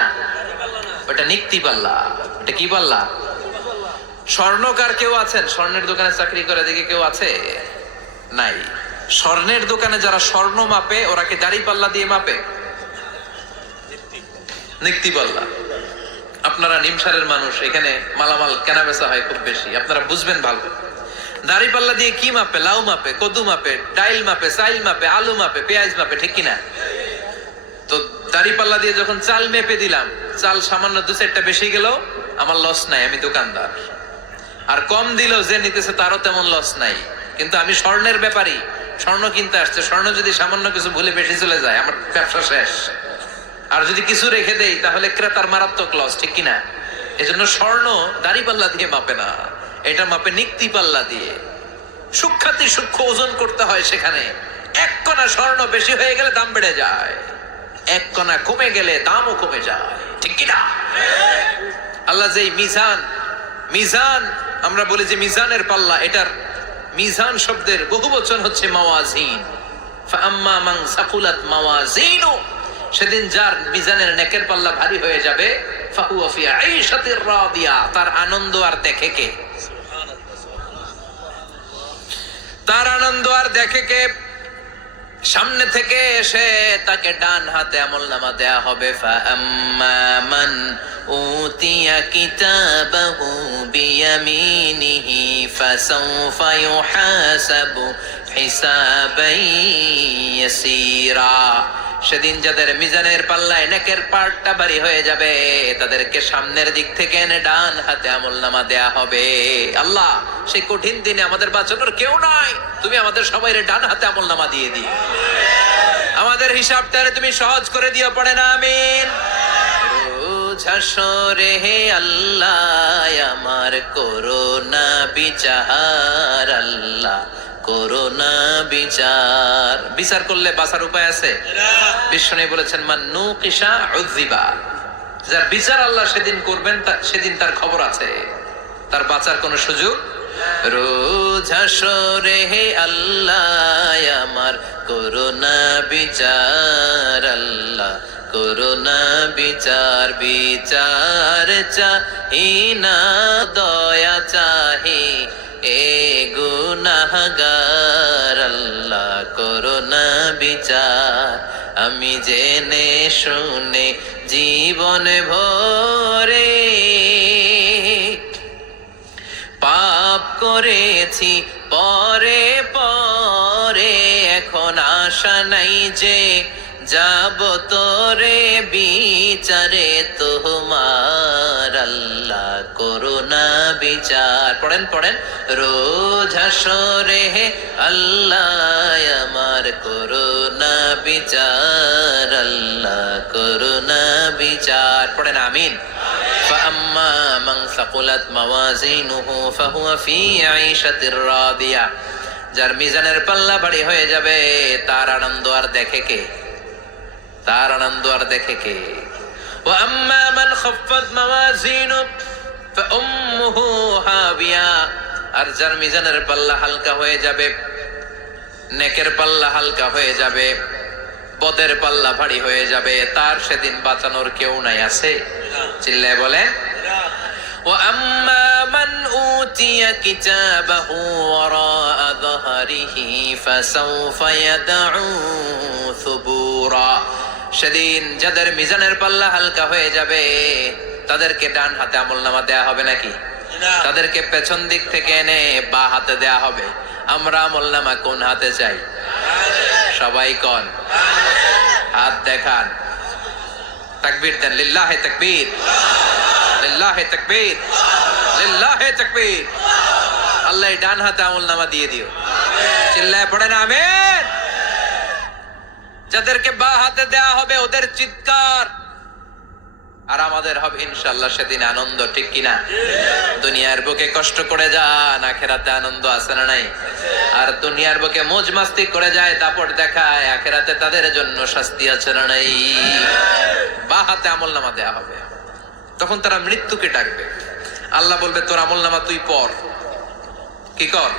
ওটা নিক্তি পাল্লা। ওটা কি পাল্লা? স্বর্ণকার কেউ আছেন? স্বর্ণের দোকানে চাকরি করে দেখে কেউ আছে? নাই। স্বর্ণের দোকানে যারা স্বর্ণ মাপে, ওরা কি দাড়ি পাল্লা দিয়ে মাপে? নিক্তি পাল্লা। আপনারা নিমসারের মানুষ, এখানে মালামাল কেনা বেচা হয় খুব বেশি, আপনারা বুঝবেন ভালো। দাড়ি পাল্লা দিয়ে কি মাপে? লাউ মাপে, কদু মাপে, ডাইল মাপে, চাইল মাপে, আলু মাপে, পেঁয়াজ মাপে, ঠিক কিনা? তো দাড়ি পাল্লা দিয়ে যখন চাল মেপে দিলাম, চাল সামান্য 2-4টা বেশি গেল, আমার লস নাই, আমি দোকানদার। আর কম দিল, যে নিতেছে তারও তেমন লস নাই। কিন্তু আমি স্বর্ণের ব্যাপারী, স্বর্ণ কিনতে আসছে, স্বর্ণ যদি সামান্য কিছু ভুলে বেশি চলে যায়, আমার ব্যবসা শেষ। আর যদি কিছু রেখে দেই, তাহলে ক্রেতার মারাত্মক লস, ঠিক কিনা? এজন্য স্বর্ণ দাড়ি পাল্লা দিয়ে মাপে না, এটা মাপে নিক্তি পাল্লা দিয়ে। সূক্ষ্মাতি সূক্ষ্ম ওজন করতে হয় সেখানে। 1 কণা স্বর্ণ বেশি হয়ে গেলে দাম বেড়ে যায়, 1 কণা কমে গেলে দামও কমে যায়, ঠিক কিনা? আল্লাহ যেই মিজান, মিজান আমরা বলি যে মিজানের পাল্লা, এটার মিজান শব্দের বহু বচন হচ্ছে মাওয়াজিন। ফাআম্মা মান সাকুলাত মাওয়াজিনু, সেদিন যার মিজানের নেকের পাল্লা ভারী হয়ে যাবে, ফাহুয়া ফি আইশাতির রাদিয়া, তার আনন্দ আর দেখে কে? তার আনন্দ আর দেখে কে? সামনে থেকে এসে তাকে ডান হাতে আমলনামা দেয়া হবে। ফাআম্মা মান উতিয়া কিতাবাহু বিয়ামিনিহি ফাসাউফা ইউহাসাবু হিসাবান ইয়াসীরা। সেদিন যাদের মিজানের পাল্লায় নেকের পার্টটা ভারী হয়ে যাবে, তাদেরকে সামনের দিক থেকে এনে ডান হাতে আমলনামা দেয়া হবে। আল্লাহ, সেই কঠিন দিনে আমাদের বাঁচানোর কেউ নাই, তুমি আমাদের সবাইরে ডান হাতে আমলনামা দিয়ে দিও, আমাদের হিসাবটারে তুমি সহজ করে দিও, পড়ে না আমিন। রোজ হাসরে হে আল্লাহ আমার করোনা বিচার, আল্লাহ করোনা বিচার। বিচার করলে বাঁচার উপায় আছে? বিশ্বনবী বলেছেন মান নুকিশা উযিবা, যার বিচার আল্লাহ সেদিন করবেন, সেদিন তার খবর আছে, তার বাঁচার কোনো সুযোগ। রোজ হাসরে হে আল্লাহ আমার করোনা বিচার, আল্লাহ করোনা বিচার। বিচার চাহি না দয়া চাহি এ গুনাহগার, আল্লাহ করোনা বিচার। আমি জেনে শুনে জীবন ভরে পাপ করেছি পরে পরে, এখন আশা নাই যে যাব তোরে বিচারে তোমার, আল্লাহ করোনা বিচার। পড়েন পড়েন, রোজ হাসরে হে আল্লাহ আমার করোনা বিচার, আল্লাহ করোনা বিচার। পড়েন আমিন। فأما من ثقلت موازينه فهو في عيشة راضية, যার মিজানের পাল্লা ভারী হয়ে যাবে, তার আনন্দ আর দেখে কে? তার আনন্দ আর দেখে কে? وأما من خفت موازينه فأمه هاوية, আর যার মিজানের পাল্লা হালকা হয়ে যাবে, নেকের পাল্লা হালকা হয়ে যাবে, বদের পাল্লা ভারী হয়ে যাবে, তার সেদিন বাঁচানোর কেউ নাই। আছে? চিল্লায় বলেন। وأما من أوتي كتابه وراء ظهره فسوف يدعو ثبورا, সেদিন যাদের মিজানের পাল্লা হালকা হয়ে যাবে, তাদেরকে ডান হাতে আমলনামা দেয়া হবে নাকি? তাদেরকে পেছন দিক থেকে এনে বা হাতে দেয়া হবে। আমরা আমলনামা কোন হাতে চাই? সবাই কোন হাত দেখান, তাকবীর দেন, লিল্লাহে তাকবীর, লিল্লাহে তাকবীর, লিল্লাহে তাকবীর। আল্লাহ ডান হাতে আমলনামা দিয়ে দিও, চিল্লায় পড়েন আমিন। যাদেরকে বা হাতে দেয়া হবে ওদের চিৎকার, আর আমাদের হবে ইনশাআল্লাহ সেদিন আনন্দ, ঠিক কিনা? দুনিয়ার বুকে কষ্ট করে যান, আখিরাতে আনন্দ আছে না নাই? আর দুনিয়ার বুকে মौज মাস্তি করে যায়, দাপট দেখায়, আখিরাতে তাদের জন্য শাস্তি আছে না নাই? বা হাতে আমলনামা দেয়া হবে, তখন তারা মৃত্যুকে ডাকবে। আল্লাহ বলবে তোর আমলনামা তুই পড়। কি কর?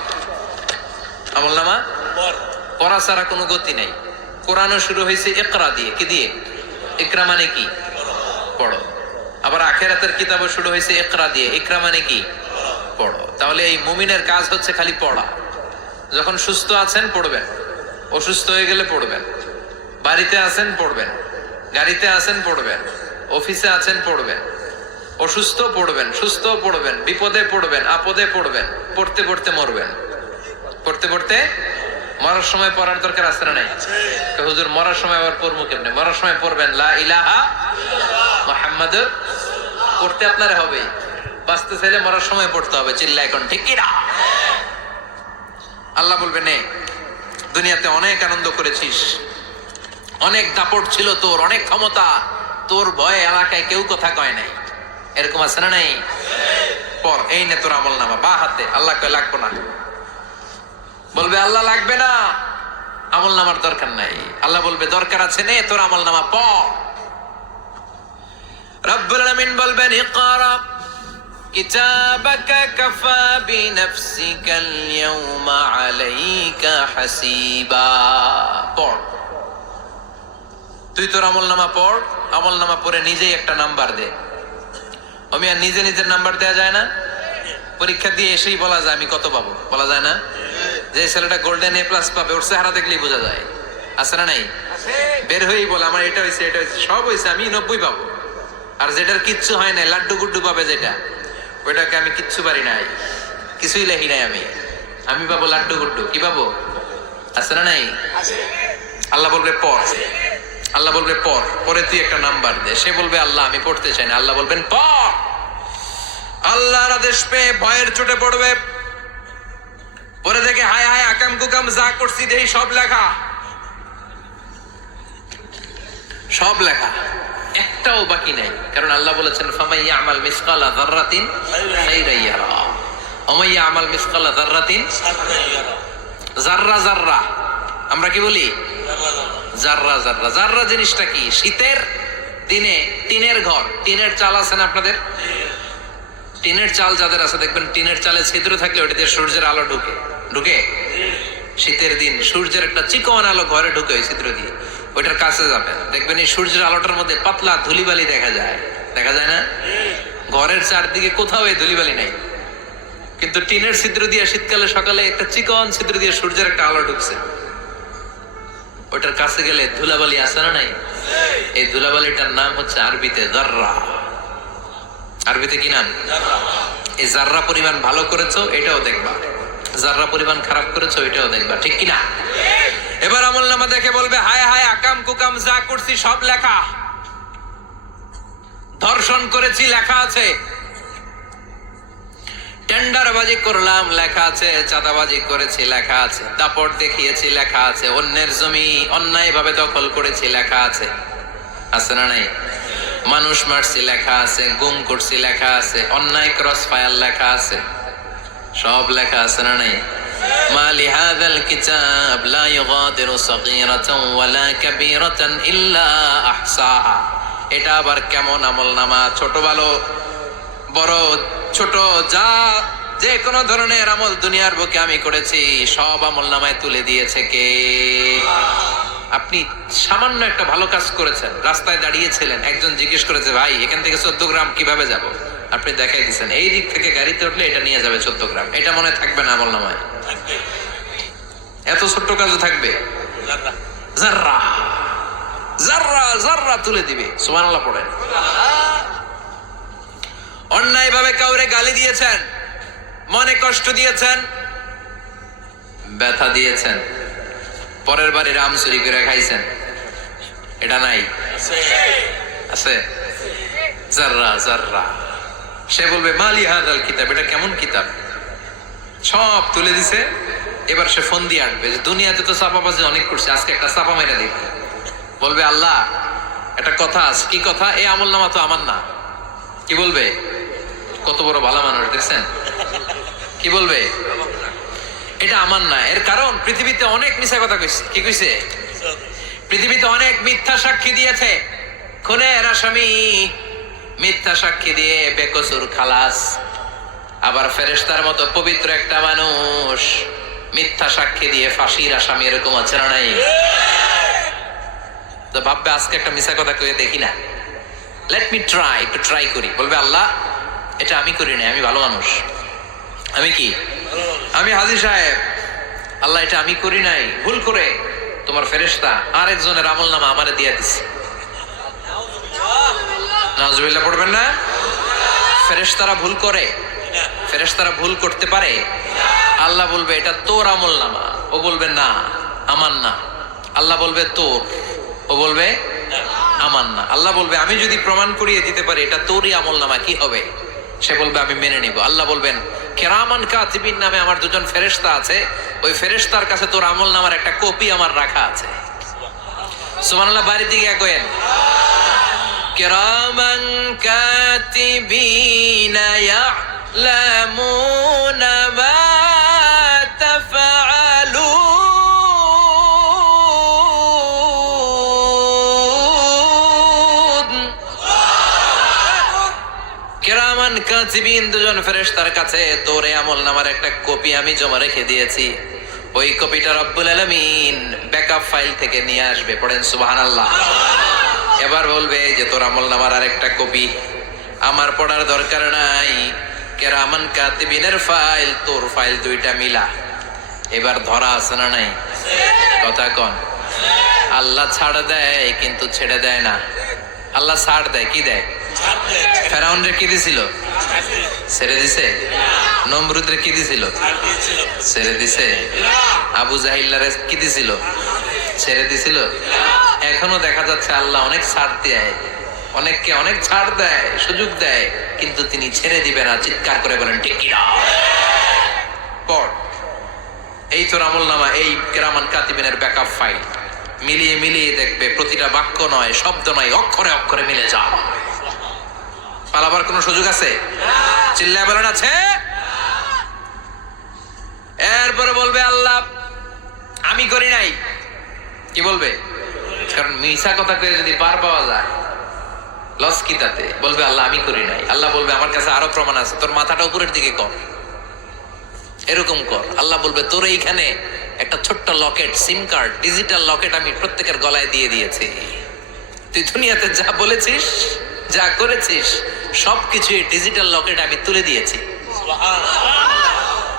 আমলনামা পড়া ছাড়া কোনো গতি নাই। কোরআনও শুরু হয়েছে ইকরা দিয়ে। কি দিয়ে? ইকরা মানে কি? পড়ো। আবার আখিরাতের কিতাবও শুরু হয়েছে ইকরা দিয়ে। ইকরা মানে কি? পড়ো। তাহলে এই মুমিনের কাজ হচ্ছে খালি পড়া। যখন সুস্থ আছেন পড়বেন, অসুস্থ হয়ে গেলে পড়বেন, বাড়িতে আছেন পড়বেন, গাড়িতে আছেন পড়বেন, অফিসে আছেন পড়বেন, অসুস্থ পড়বেন, সুস্থ পড়বেন, বিপদে পড়বেন, আপদে পড়বেন, পড়তে পড়তে মরবেন, পড়তে পড়তে মরার সময় পড়ার দরকার আছে না নাই? হুজুর মরার সময় আবার পড়বো কেমনে? মরার সময় পড়বেন লা ইলাহা মুহাম্মাদুর, পড়তে আপনার হবে, বাঁচতে চাইলে মরার সময় পড়তে হবে। চিল্লা এখন ঠিক কি না? আল্লাহ বলবে নে, দুনিয়াতে অনেক আনন্দ করেছিস, অনেক দাপট ছিল তোর, অনেক ক্ষমতা, তোর ভয়ে এলাকায় কেউ কথা কয় নাই, এরকম আছে না নাই? পর এই নে তোর আমল নামা, বা হাতে। আল্লাহ কয় লাগবো না, বলবে আল্লাহ লাগবে না, আমল নামার দরকার নাই। আল্লাহ বলবে দরকার আছে, নে তোর আমল নামা পড়। রব্বুল আলামিন বলবেন ইকরা কিতাবাকা কাফা বিনাফসিকাল ইয়াউমা আলাইকা হাসিবা। পড়, তুই তোর আমল নামা পড়, আমল নামা পড়ে নিজেই একটা নাম্বার দে। আমি আর নিজে নিজের নাম্বার দেয়া যায় না? পরীক্ষা দিয়ে এসেই বলা যায় আমি কত পাবো, বলা যায় না? যে ছেলেটা গোল্ডেন এ প্লাস পাবে ওর চেহারা দেখলেই বোঝা যায়, আছে না নাই? বের হয়েই বলে আমার এটা হয়েছে, এটা হয়েছে, সব হয়েছে, আমি 90 পাবো। আর যেটার কিচ্ছু হয় নাই, লাড্ডু গুড্ডু পাবে যেটা, ওইটাকে আমি কিচ্ছু পারি নাই, কিছুই লেখি নাই আমি পাবো লাড্ডু গুড্ডু। কি পাবো? আছে না নাই? আল্লাহ বলবে পড়, আল্লাহ বলবে পড়, পরে তুই একটা নাম্বার দে। সে বলবে আল্লাহ আমি পড়তে চাই না। আল্লাহ বলবেন পড়। আল্লাহর আদেশ পেয়ে ভয়ের চোটে পড়বে, পরে দেখে হায় হায় আকাম কুকাম যা করছি দেই সব লেখা, সব লেখা, একটাও বাকি নাই। কারণ আল্লাহ বলেছেন ফামাইয়া আমাল মিসকালা যাররাতিন খাইরান ইয়ারা ওমাইয়া আমাল মিসকালা যাররাতিন জাররা জাররা। আমরা কি বলি? জাররা জাররা। জাররা জিনিসটা কি? শীতের দিনে টিনের ঘর, টিনের চাল আছে না আপনাদের? টিনের চাল যাদের আছে দেখবেন টিনের চালে ছিদ্র থাকলে ওটাতে সূর্যের আলো ঢুকে, ঢুকে শীতের দিন সূর্যের একটা চিকন আলো ঘরে ঢুকে ওই ছিদ্র দিয়ে, ওইটার কাছে যাবে দেখবেন এই সূর্যের আলোটার মধ্যে পাতলা ধুলিবালি দেখা যায়, দেখা যায় না? ঘরের চারদিকে কোথাও এই ধুলিবালি নাই, কিন্তু টিনের ছিদ্র দিয়ে শীতকালে সকালে একটা চিকন ছিদ্র দিয়ে সূর্যের একটা আলো ঢুকছে, ওইটার কাছে গেলে ধুলাবালি আছে না নাই? এই ধুলাবালিটার নাম হচ্ছে আরবিতে জাররা। আরবিতে কি নাম? এই জাররা পরিমাণ ভালো করেছো এটাও দেখবা, জাররা পরিমাণ খারাপ করেছো এটাও দেখবা, ঠিক কিনা? এবার আমলনামা দেখে বলবে হায় হায় আকাম কুকাম যা করছি সব লেখা, ধর্ষণ করেছি লেখা আছে, টেন্ডারবাজি করলাম লেখা আছে, চাঁদাবাজি করেছি লেখা আছে, দাপট দেখিয়েছি লেখা আছে, অন্যের জমি অন্যায় ভাবে দখল করেছি লেখা আছে, আছে না নাই? মানুষ মারছি লেখা আছে, গুম করছি লেখা আছে, অন্যায় ক্রস ফায়ার লেখা আছে, সব লেখা আছে না নাই? মা লিহাযাল কিতাব লা ইউগাদিরু সাগীরাতান ওয়ালা কাবীরাতান ইল্লা আহসাহা। এটা আবার কেমন আমলনামা? ছোট ভালো বড় ছোট যা যে কোনো ধরনের আমল দুনিয়ার বুকে আমি করেছি সব আমলনামায় তুলে দিয়েছে কে? আপনি সামান্য একটা ভালো কাজ করেছেন, রাস্তায় দাঁড়িয়েছিলেন, একজন জিজ্ঞেস করেছে ভাই এখান থেকে 14 গ্রাম কিভাবে যাব, আপনি দেখাই দিচ্ছেন এই দিক থেকে গাড়িতে উঠলে এটা নিয়ে যাবে 14 গ্রাম, এটা মনে থাকবে না আমলনামায়? এত ছোট্ট কাজও থাকবে? জাররা জাররা জাররা তুলে দিবে। সুবহানাল্লাহ পড়েন। অন্যায় ভাবে কাউরে গালি দিয়েছেন, মনে কষ্ট দিয়েছেন, ব্যথা দিয়েছেন, পরের বাড়ি রাম চুরি করে খাইছেন, এটা নাই? আছে। জাররা জাররা। সে বলবে মালি হাদাল কিতাব, এটা কেমন কিতাব? সব তুলে দিছে। এবার সে ফোন দিয়ে আনবে যে দুনিয়াতে তো চাপাবাজি অনেক করছে, আজকে একটা চাপা মেরে দিব। বলবে আল্লাহ একটা কথা আছে। কি কথা? এই আমলনামা তো আমার না। কি বলবে? কত বড় ভালো মানুষ দেখছেন, কি বলবে? এটা আমার না। এর কারণ পৃথিবীতে অনেক মিথ্যা কথা কইছে। কি কইছে? পৃথিবীতে অনেক মিথ্যা সাক্ষী দিয়েছে, খুনের আসামি মিথ্যা সাক্ষী দিয়ে বেকসুর খালাস। আবার ফেরেশতার মতো পবিত্র একটা মানুষ মিথ্যা সাক্ষী দিয়ে ফাঁসির আসামি, এরকম আছে না নাই? তো ভাববে আজকে একটা মিথ্যা কথা কয়ে দেখি না, লেট মি ট্রাই, একটু ট্রাই করি। বলবে আল্লাহ এটা আমি করি নাই, আমি ভালো মানুষ, আমি কি, আমি হাজী সাহেব, আল্লাহ এটা আমি করি নাই, ভুল করে তোমার ফেরেশতা আরেকজনের আমলনামা আমারে দিয়ে দিছে। নাউজুবিল্লাহ পড়বেন না? ফেরেশতারা ভুল করে? ফেরেশতারা ভুল করতে পারে? আল্লাহ বলবে এটা তোর আমল নামা, ও বলবে না আমার না। আল্লাহ বলবে তোর, ও বলবে আমার না। আল্লাহ বলবে আমি যদি প্রমাণ করিয়ে দিতে পারি এটা তোরই আমল নামা, কি হবে? সে বলবে আমি মেনে নিব। আল্লাহ বলবেন কেরামান কাতিবিন নামে আমার দুজন ফেরেশতা আছে, ওই ফেরেশতার কাছে তোর আমল নামার একটা কপি আমার রাখা আছে। সুবহানাল্লাহ, বাড়ির দিকে একয়েন। কেরামান কাতিবিনা ইয়ালামুনা মা কেরামান কাতিবিন দুজন ফেরেশতার কাছে তোর আমল নামার একটা কপি আমি জমা রেখে দিয়েছি। ওই কপিটা রব্বুল আলামিন ব্যাকআপ ফাইল থেকে নিয়ে আসবে। পড়েন সুবহানাল্লাহ। এবার বলবে যে তোর আমল নামার আরেকটা কপি আমার পড়ার দরকার নাই, কেরামান কাতিবিনের ফাইল তোর ফাইল দুইটা মিলা। এবার ধরা আছে না নাই? কথা কন। আল্লাহ ছাড় দেয় কিন্তু ছেড়ে দেয় না। আল্লাহ ছাড় দেয়, কি দেয়? ফেরাউনরে কি দিছিল? ছেড়ে দিছে। নমরুদরে কি দিছিল? ছেড়ে দিছে। আবু জাহিল্লারে কি দিছিল? ছেড়ে দিছিল। এখনো দেখা যাচ্ছে আল্লাহ অনেক ছাড় দেয়, অনেককে অনেক ছাড় দেয়, সুযোগ দেয়, কিন্তু তিনি ছেড়ে দিবে না। চিৎকার করে বলেন ঠিক কিনা? পড়, এই তোর আমল নামা, এই কেরামান কাতিবিনের ব্যাকআপ ফাইল মিলিয়ে মিলিয়ে দেখবে প্রতিটা বাক্য নয়, শব্দ নয়, অক্ষরে অক্ষরে মিলে যাও। পালাবার কোন সুযোগ আছে? চিল্লায় বলেন আছে? এরপরে বলবে আল্লাহ আমি করি নাই। কি বলবে? কারণ মিশা কথা কয়ে যদি পার পাওয়া যায় লস কি তাতে? বলবে আল্লাহ আমি করি নাই। আল্লাহ বলবে আমার কাছে আরো প্রমাণ আছে, তোর মাথাটা উপরের দিকে কর, এরকম কর। আল্লাহ বলবে তোর এইখানে একটা ছোট্ট লকেট, সিম কার্ড, ডিজিটাল লকেট আমি প্রত্যেকের গলায় দিয়ে দিয়েছি। তুই দুনিয়াতে যা বলেছিস, যা করেছিস, সবকিছু এই ডিজিটাল লকেট আমি তুলে দিয়েছি।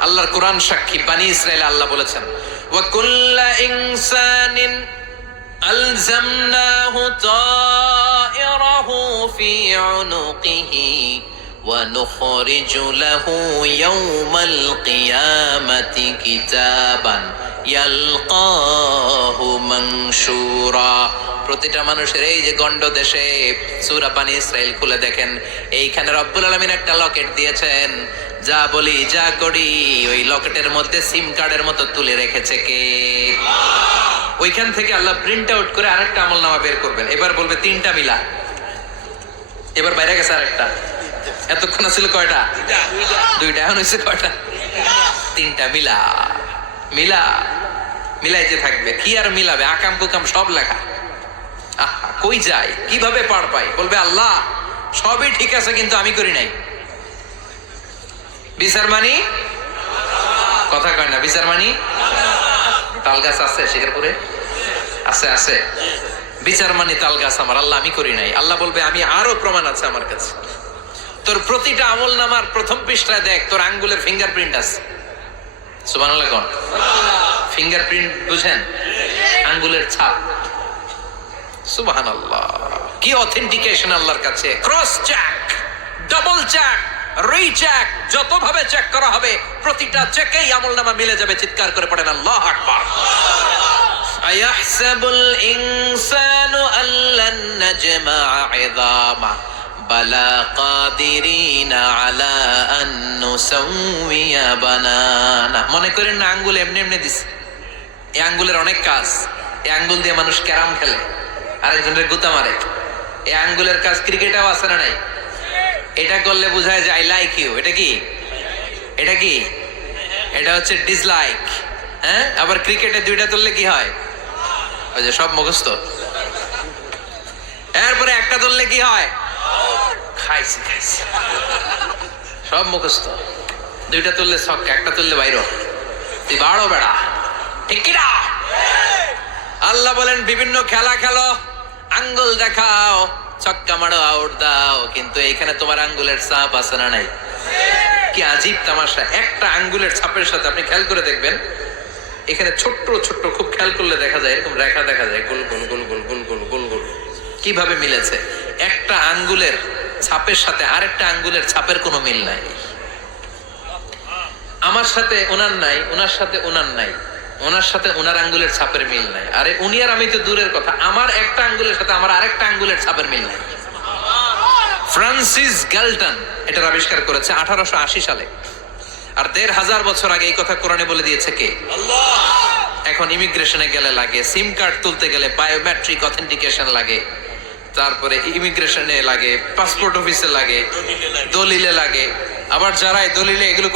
আল্লাহর কোরআন সাক্ষী। বানি ইসরাইল আল্লাহ বলেছেন ওয়া কুল্লা ইনসানিন আলজামনাহু তায়রাহু ফি উনুকিহি ওয়া নুখরিজু লাহু ইয়াওমাল কিয়ামাতি কিতাবান ইয়ালকাহু মানশুরা। প্রতিটা মানুষের এই যে গন্ড দেশে সূরা বানি ইসরাইল খুলে দেখেন, এইখানে রব্বুল আলামিন একটা লকেট দিয়েছেন। যা বলি যা করি ওই লকেটের মধ্যে সিম কার্ডের মতো তুলে রেখেছে কে? ওইখান থেকে আল্লাহ প্রিন্ট আউট করে আরেকটা আমলনামা বের করবেন। এবার বলবে তিনটা মিলা। এবার বাইরে গেছে আরেকটা। এতক্ষণ ছিল কয়টা? দুইটা। এখন হয়েছে কয়টা? তিনটা। মিলা মিলা মিলাইতে থাকবে। কি আর মিলাবে? আকাম কুকাম সব লেখা। আহা, কই যায়, কিভাবে পার পাই? বলবে আল্লাহ সবই ঠিক আছে কিন্তু আমি করি নাই। বিচার মানি? কথা কয় না। বিচার মানি? তাল গাছ আছে শেখরপুরে? আছে আছে। বিচার মানি তাল গাছ আমার। আল্লাহ আমি করি নাই। আল্লাহ বলবে আমি আরো প্রমাণ আছে আমার কাছে। তোর প্রতিটা আমল নামার প্রথম পৃষ্ঠায় দেখ তোর আঙ্গুলের ফিঙ্গারপ্রিন্ট আছে। সুবহানাল্লাহ কোন? ফিঙ্গারপ্রিন্ট বুঝেন? আঙ্গুলের ছাপ। সুবহানাল্লাহ, কি অথেন্টিকেশন আল্লাহর কাছে। Cross check, double check, recheck, যতভাবে চেক করা হবে প্রতিটা চেকেই আমলনামা মিলে যাবে। চিৎকার করে পড়েন আল্লাহু আকবার। আয়াহসাবুল ইনসানু আল্লান নাজমা'a 'ইযামা বালা কাদিরিনা আলা আন নুসাউইয়া বানানা। মনে করেন না আঙ্গুল এমনি এমনি দিছে। এই আঙ্গুলের অনেক কাজ। এই আঙ্গুল দিয়ে মানুষ ক্যারাম খেলে, আরেকজনের গুতা মারে। এই আঙ্গুলের কাজ ক্রিকেটেও আছে না নাই? এটা করলে বোঝায় যে আই লাইক ইউ। এটা কি? এটা কি? এটা হচ্ছে ডিসলাইক। হ্যাঁ, আবার ক্রিকেটে দুইটা তুললে কি হয়? ওই যে সব মুখস্থ। এরপরে একটা তুললে কি হয়? খাইছি খাইছি, সব মুখস্থ। দুইটা তুললে ছক্কা, একটা তুললে বাইরে। তুই বাড়ো বেড়া, ঠিক কিনা? আল্লাহ বলেন বিভিন্ন খেলা খেলো, আঙ্গুল দেখাও, ছক্কা মারো, আউট দাও, কিন্তু এইখানে তোমার আঙ্গুলের ছাপ আছে না নাই? কি আজীব তামাশা। একটা আঙ্গুলের ছাপের সাথে আপনি খেয়াল করে দেখবেন, এখানে ছোট্ট ছোট্ট, খুব খেয়াল করলে দেখা যায় এরকম রেখা দেখা যায়, গোল গোল গোল গোল গোল গোল গোল গোল। কিভাবে মিলেছে? একটা আঙ্গুলের ছাপের সাথে আরেকটা আঙ্গুলের ছাপের কোনো মিল নাই। আমার সাথে ওনার নাই, ওনার সাথে ওনার নাই, ওনার সাথে ওনার আঙ্গুলের ছাপের মিল নাই। আরে উনি আর আমি তো দূরের কথা, আমার একটা আঙ্গুলের সাথে আমার আরেকটা আঙ্গুলের ছাপের মিল নাই। ফ্রান্সিস গ্যালটন এটার আবিষ্কার করেছে 1880 সালে। আর 1500 বছর আগে এই কথা কোরআনে বলে দিয়েছে কে? আল্লাহ। এখন ইমিগ্রেশনে গেলে লাগে, সিম কার্ড তুলতে গেলে বায়োমেট্রিক অথেন্টিকেশন লাগে, তারপরে ইমিগ্রেশনে লাগে, পাসপোর্ট অফিসে লাগে, দলিলে লাগে। আবার যারা এই দলিলে এগুলো